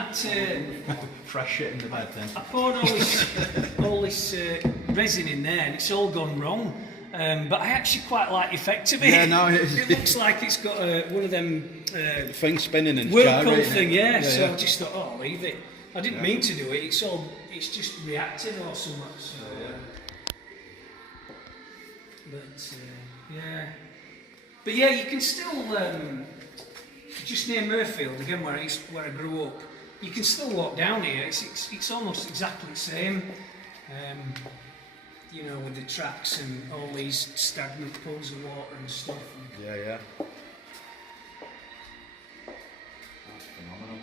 that Fresh shit in the bed then. I poured all this resin in there, and it's all gone wrong. But I actually quite like the effect of it. Yeah, no, it looks like it's got one of them Thing spinning and whirlpool gyrating. thing, yeah. So yeah. I just thought, oh, I'll leave it. I didn't mean to do it. It's just reactive or something. So, but yeah. But yeah, you can still just near Murfield again, where I grew up. You can still walk down here. It's almost exactly the same. You know, with the tracks and all these stagnant pools of water and stuff. Yeah, yeah. That's phenomenal.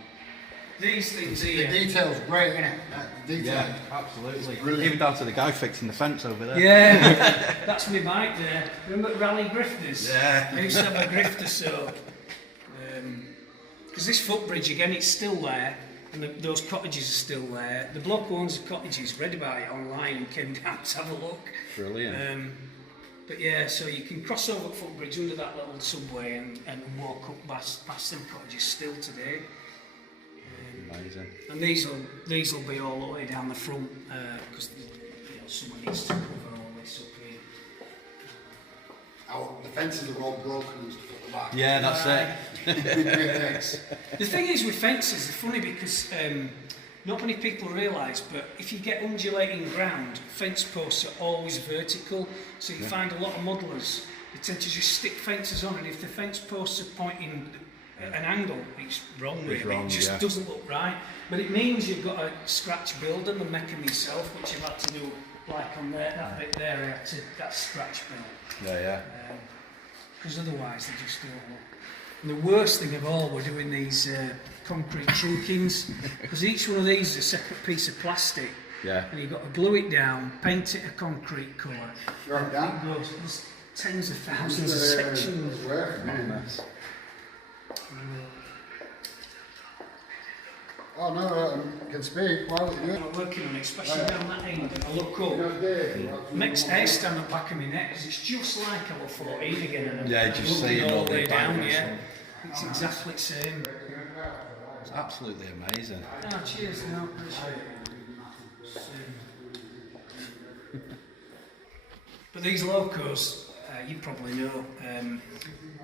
These things The here. detail's great, isn't it? The detail. Yeah, absolutely. Brilliant. Even down to the guy fixing the fence over there. Yeah, that's my bike there. Remember Rally Grifters? Yeah. I used to have a grifter, so. Because this footbridge, again, it's still there, and those cottages are still there. The bloke who owns the cottages read about it online and came down to have a look. Brilliant. But yeah, so you can cross over the footbridge under that little subway and walk up past them cottages still today. Amazing. And these will be all the way down the front because someone needs to cover all this up here. The fences are all broken and stuff at the back. Yeah, that's it. The thing is with fences, it's funny because not many people realise, but if you get undulating ground, fence posts are always vertical. So you find a lot of muddlers, they tend to just stick fences on, and if the fence posts are pointing at an angle, it's wrong really. Wrong, it just doesn't look right. But it means you've got to scratch build them and make them yourself, which I've had to do, like on there, that bit there, I had to, that's scratch build. Yeah, yeah. Because otherwise they just don't look. And the worst thing of all, we're doing these concrete chunkings, because each one of these is a separate piece of plastic. Yeah. And you've got to glue it down, paint it a concrete colour. Sure, It Dan. goes, there's tens of thousands of sections. Oh no, I can speak. Why would you? I'm working on it, especially down that end, and I look up. Makes hair stand up back of my neck, because it's just like I was 14 again. And Yeah, I'm just looking seeing all all the the way down, background yeah. It's exactly the same. It's absolutely amazing. Ah, cheers, no, appreciate it. But these locos, you probably know,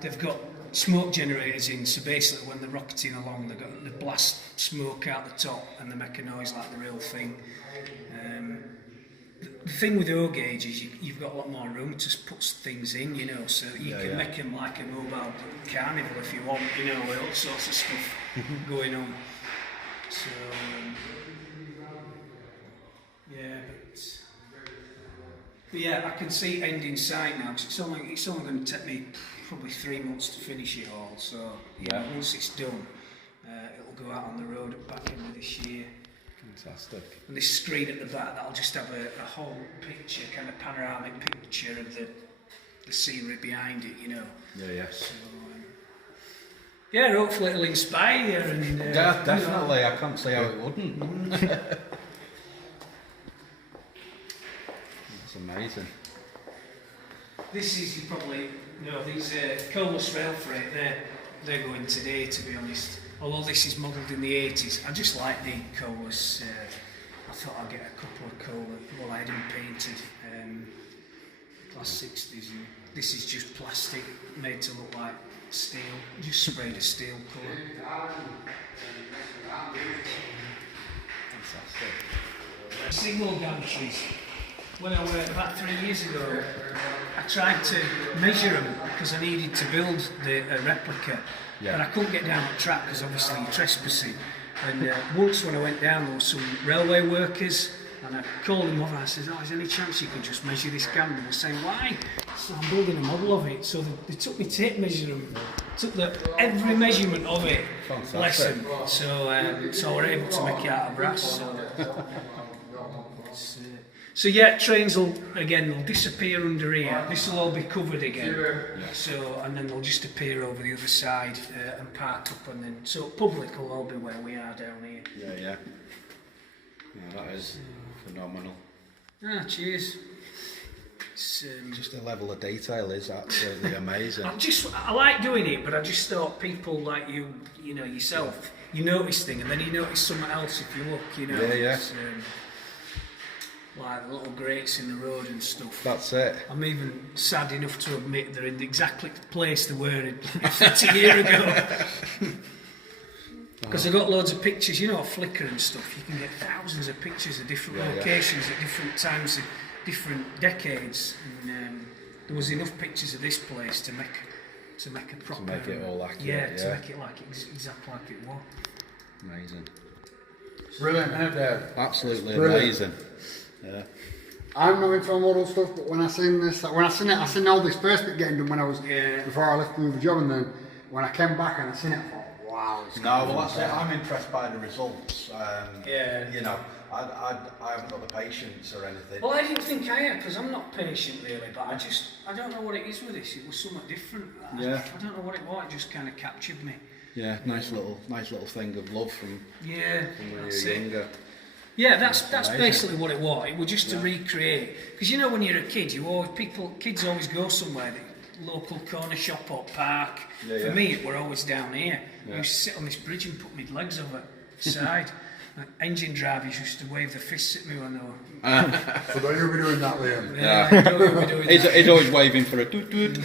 they've got smoke generators in, so basically when they're rocketing along, they blast smoke out the top and they make a noise like the real thing. The thing with O gauge is you've got a lot more room to put things in, you know, so you can make them like a mobile carnival if you want, you know, with all sorts of stuff going on. So, yeah, but yeah, I can see it end in sight now, because it's only going to take me probably 3 months to finish it all, so yeah, once it's done, it'll go out on the road at back end of this year. Fantastic. And this screen at the back, that'll just have a whole picture, kind of panoramic picture of the scenery behind it, you know. Yeah, yeah. So, yeah, hopefully it'll inspire you. And, Yeah, definitely. I can't see how it wouldn't. That's amazing. This is, you probably know, these Colas Rail Freight, they're going today, to be honest. Although this is modelled in the 80s, I just like the Colas. I thought I'd get a couple of Colas. Well, I had them painted, class 60s. And this is just plastic, made to look like steel. Just sprayed a steel colour. Fantastic. Signal gantries. When I worked about 3 years ago, I tried to measure them because I needed to build a replica. Yeah. But I couldn't get down the track because obviously you're trespassing. And once when I went down, there were some railway workers, and I called them over and I said, "Oh, is there any chance you could just measure this gant?" And they were saying, "Why?" So I'm building a model of it. So they took me tape measuring, took every measurement of it, Fantastic. lesson. So we're able to make it out of brass. So yeah, trains will they'll disappear under here. This will all be covered again. So and then they'll just appear over the other side and park up, and then so public will all be where we are down here. Yeah, yeah. Yeah, that is phenomenal. Ah, cheers. It's, Just the level of detail is absolutely amazing. I like doing it, but I just thought people like you know yourself, you notice thing, and then you notice something else if you look, you know. Yeah, yeah. It's, like little grates in the road and stuff. That's it. I'm even sad enough to admit they're in the exactly place they were in 50 years ago. Because I got loads of pictures, you know, Flickr and stuff. You can get thousands of pictures of different locations at different times, at different decades. And there was enough pictures of this place to make a proper. To make it all accurate. Yeah, to make it like exactly like it was. Amazing. Brilliant, isn't it, Dave? Absolutely Brilliant. amazing. Yeah. I'm not into model stuff, but when I seen this, when I seen it, I seen all this first bit getting done when I was before I left to move the job, and then when I came back and I seen it, I thought, wow. It's No, well that's it. I'm impressed by the results. Yeah. You know, I haven't got the patience or anything. Well, I didn't think I had, because I'm not patient really, but I don't know what it is with this. It was something different. Yeah. I don't know what it was. It just kind of captured me. Yeah, nice little thing of love from Yeah, when you were that's it. younger. Yeah, that's amazing. basically what it was. It was just to recreate. Because you know, when you're a kid, kids always go somewhere, the local corner shop or park. Yeah, For yeah. me, it were always down here. Yeah. I used to sit on this bridge and put my legs over the side. Engine drivers used to wave their fists at me when they were. So don't you be doing that, Liam? Yeah, don't be doing that. He's always waving for a toot toot.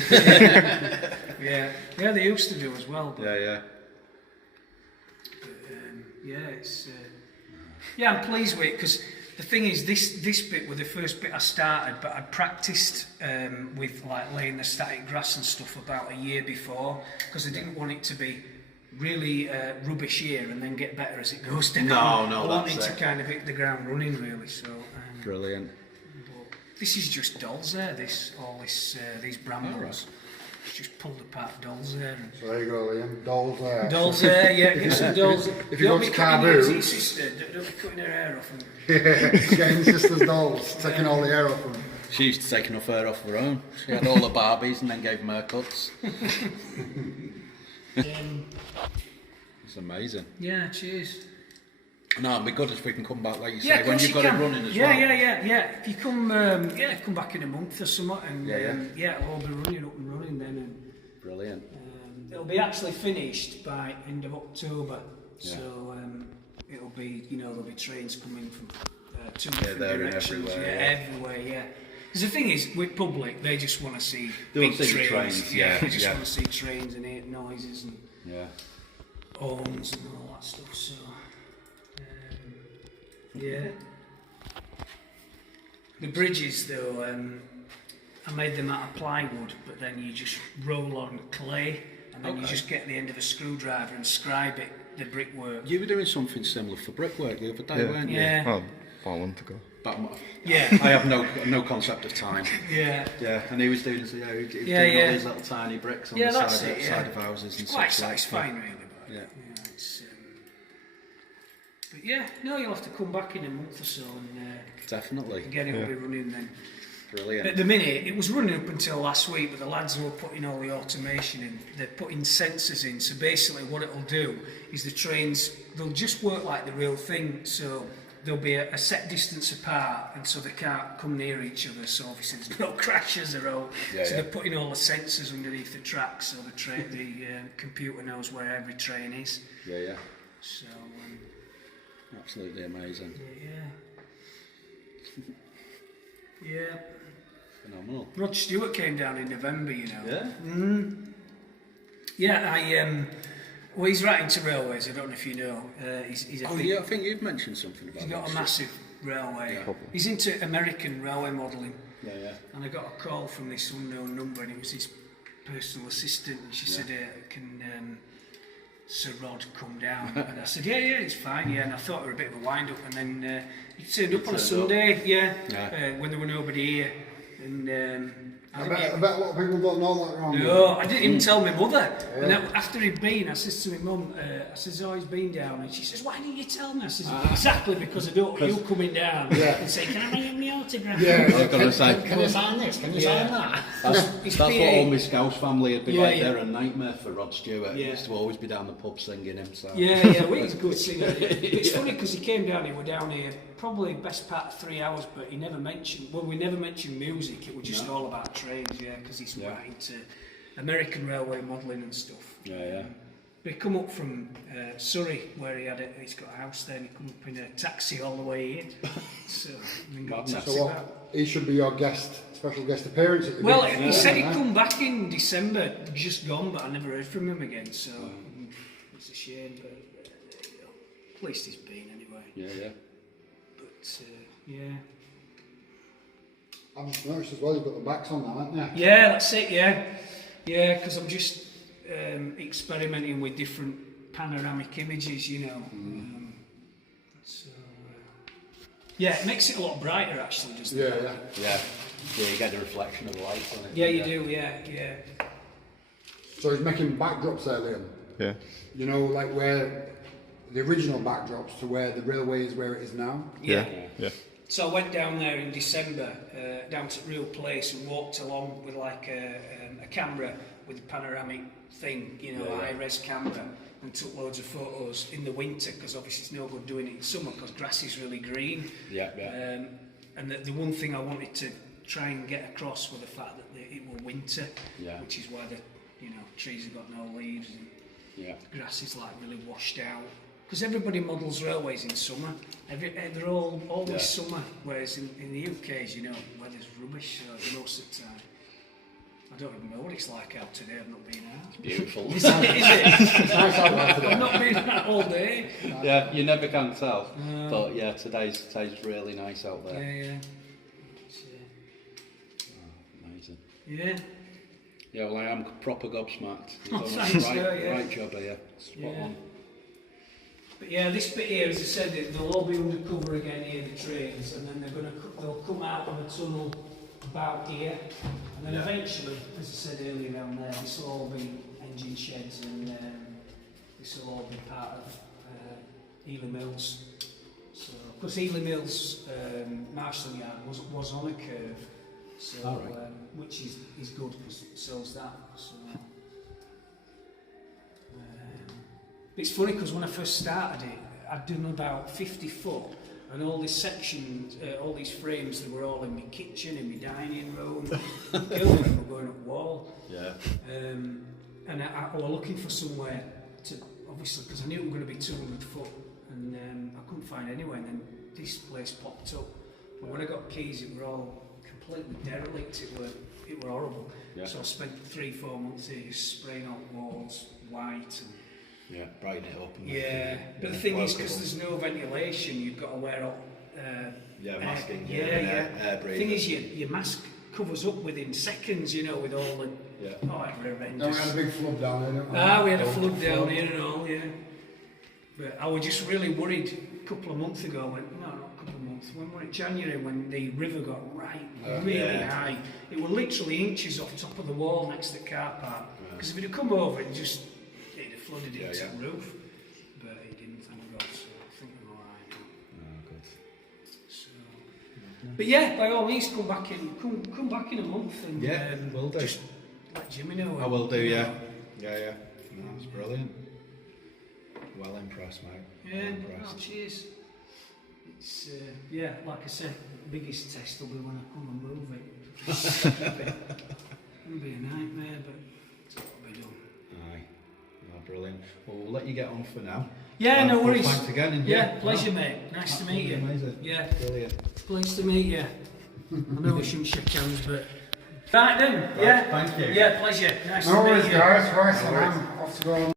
Yeah, they used to do as well. But, Yeah. yeah, it's. Yeah, I'm pleased with it because the thing is, this bit was the first bit I started, but I'd practiced with like laying the static grass and stuff about a year before because I didn't want it to be really rubbish here and then get better as it goes down. No, I wanted that's to it. kind of hit the ground running really. So. Brilliant. But this is just dolls there. These brambles. It's just pulled apart dolls there. And So there you go, Liam. Dolls there. dolls there, yeah, get some dolls. If you Don't go be to cutting your Caribou- sister, don't be cutting her hair off. And, Getting sister's dolls, taking all the hair off them. She used to take enough hair off her own. She had all the Barbies and then gave them haircuts. It's amazing. yeah, cheers. No, it'd be good if we can come back, like you Yeah, say, of when course you've you got can. it running as yeah, well. Yeah. If you come, come back in a month or something, and it'll all be running up and running then. And, Brilliant. it'll be actually finished by end of October. Yeah. So it'll be, there'll be trains coming from two Yeah, different they're in directions. everywhere, Yeah, everywhere. Yeah. Because the thing is, with public, they just want to see They want big to see the trains. trains, yeah, they just yeah. want to see trains and hear noises and Yeah. horns and all that stuff. So yeah. The bridges, though, I made them out of plywood, but then you just roll on clay, and then you just get the end of a screwdriver and scribe it, the brickwork. You were doing something similar for brickwork the other day, weren't you? Yeah. Oh, about a month ago. But Yeah. I have no concept of time. Yeah. Yeah, and he was doing, he was doing Yeah, all yeah. these little tiny bricks on Yeah, the that's side, it, yeah. side of houses and It's quite such like that. satisfying, really. But, Yeah. it's, but yeah, no, you'll have to come back in a month or so and Definitely. get it up and running then. Brilliant. At the minute, it was running up until last week, but the lads were putting all the automation in. They're putting sensors in. So basically, what it'll do is the trains, they'll just work like the real thing. So there'll be a set distance apart, and so they can't come near each other. So obviously, there's no crashes or all. Yeah, so yeah. they're putting all the sensors underneath the tracks, so the computer knows where every train is. Yeah. So Absolutely amazing. yeah. Phenomenal. Rod Stewart came down in November, you know. Yeah? Yeah, well, he's right into railways. I don't know if you know. He's a Oh big, yeah, I think you've mentioned something about he's got that. a massive railway. Yeah. He's into American railway modelling. Yeah. And I got a call from this unknown number, and it was his personal assistant, and she said, "Can Sir Rod come down?" And I said, "Yeah, it's fine." Yeah, and I thought it was a bit of a wind up, and then he turned up on a turned Sunday. Yeah, Yeah. when there were nobody here, and. I bet a lot of people don't know that around No, I didn't even tell my mother. And after he'd been, I says to my mum, I says, "Oh, he's been down." And she says, "Why didn't you tell me?" I says, "Exactly because I don't want you coming down and saying, 'Can I have my autograph?' Yeah, I was going to say, can you sign this? Can you sign that? It's that's what PA. all my Scouse family would be Yeah, like. yeah. They're a nightmare for Rod Stewart. He Yeah. used to always be down the pub singing him. So. Yeah, well, he's a good singer. It's funny because he came down, he were down here probably best part of 3 hours, but he never mentioned, we never mentioned music, it was just all about trains, because he's right into American railway modelling and stuff. Yeah. But But he come up from Surrey, where he's got a house there, and he come up in a taxi all the way in. So, and then got a taxi So back. what? He should be your special guest appearance at the Well, big he said he'd right? come back in December, just gone, but I never heard from him again, so it's a shame, but there you go. At least he's been anyway. Yeah. But, yeah. I've just noticed as well, you've got the backs on now, haven't you? Yeah, that's it, yeah. Yeah, because I'm just experimenting with different panoramic images, you know. So, yeah, it makes it a lot brighter actually, doesn't it? Yeah. Yeah, you get the reflection of the light on it. Yeah, you do, yeah. So he's making backdrops there, Liam. Yeah. You know, like where the original backdrops to where the railway is where it is now. Yeah. Yeah. So I went down there in December, down to Real Place, and walked along with like a camera with a panoramic thing, you know, high-res camera, and took loads of photos in the winter, because obviously it's no good doing it in summer because grass is really green. Yeah. And the one thing I wanted to try and get across was the fact that it was winter, which is why the trees have got no leaves and the grass is like really washed out. Because everybody models railways in summer. They're all always summer, whereas in the UK, as you know, weather's rubbish most of the time. I don't even know what it's like out today. I've not been out. Beautiful. Is it? It's nice out there today. I've not been out all day. Yeah, you never can tell. But yeah, today's really nice out there. Yeah. Amazing. Yeah. Yeah, well, I am proper gobsmacked. You've Oh, done thanks, a yeah. right job here. Spot on. But yeah, this bit here, as I said, they'll all be undercover again here, the trains, and then they'll come out of a tunnel about here, and then eventually, as I said earlier down there, this will all be engine sheds, and this will all be part of Ely Mills. So, because Ely Mills marshalling yard was on a curve, so which is good because it sells that. So. It's funny because when I first started it, I'd done about 50 foot, and all these sections, all these frames, they were all in my kitchen, in my dining room. Girlfriend were going up wall. Yeah. And I was looking for somewhere to, obviously, because I knew it was going to be 200 foot, and I couldn't find anywhere. And then this place popped up. But when I got keys, it were all completely derelict. It were horrible. Yeah. So I spent 3-4 months here just spraying out walls white and. Yeah, brighten it up. But the thing is, because there's no ventilation, you've got to wear all. masking. Air breathing. The thing is, your mask covers up within seconds, you know, with all the. Yeah. Oh, it's horrendous. Then we had a big flood down there, didn't we? We had a flood down here and all, yeah. But I was just really worried a couple of months ago. I went, no, not a couple of months. When we were in January, when the river got really high, it was literally inches off top of the wall next to the car park. Because if it had come over, it'd have flooded into the roof. But it didn't, thank God. So I think I'm alright now. Good. So, but yeah, by all means, come back in a month and will do. Just let Jimmy know. I will do, yeah. Yeah. No, it's brilliant. Well impressed, mate. Yeah, Well impressed. cheers. It's like I said, the biggest test will be when I come and move it. It'll be a nightmare, but it's got to be done. Aye. Oh, brilliant. Well, we'll let you get on for now. Yeah, no worries. Thanks again. And Pleasure, mate. Nice to meet you. Amazing. Yeah, Brilliant. pleased to meet you. I know we shouldn't shake hands, but. Right then, yeah. Thank you. Yeah, pleasure. Nice No to meet worries, you. guys. Right, so I'm off to go on.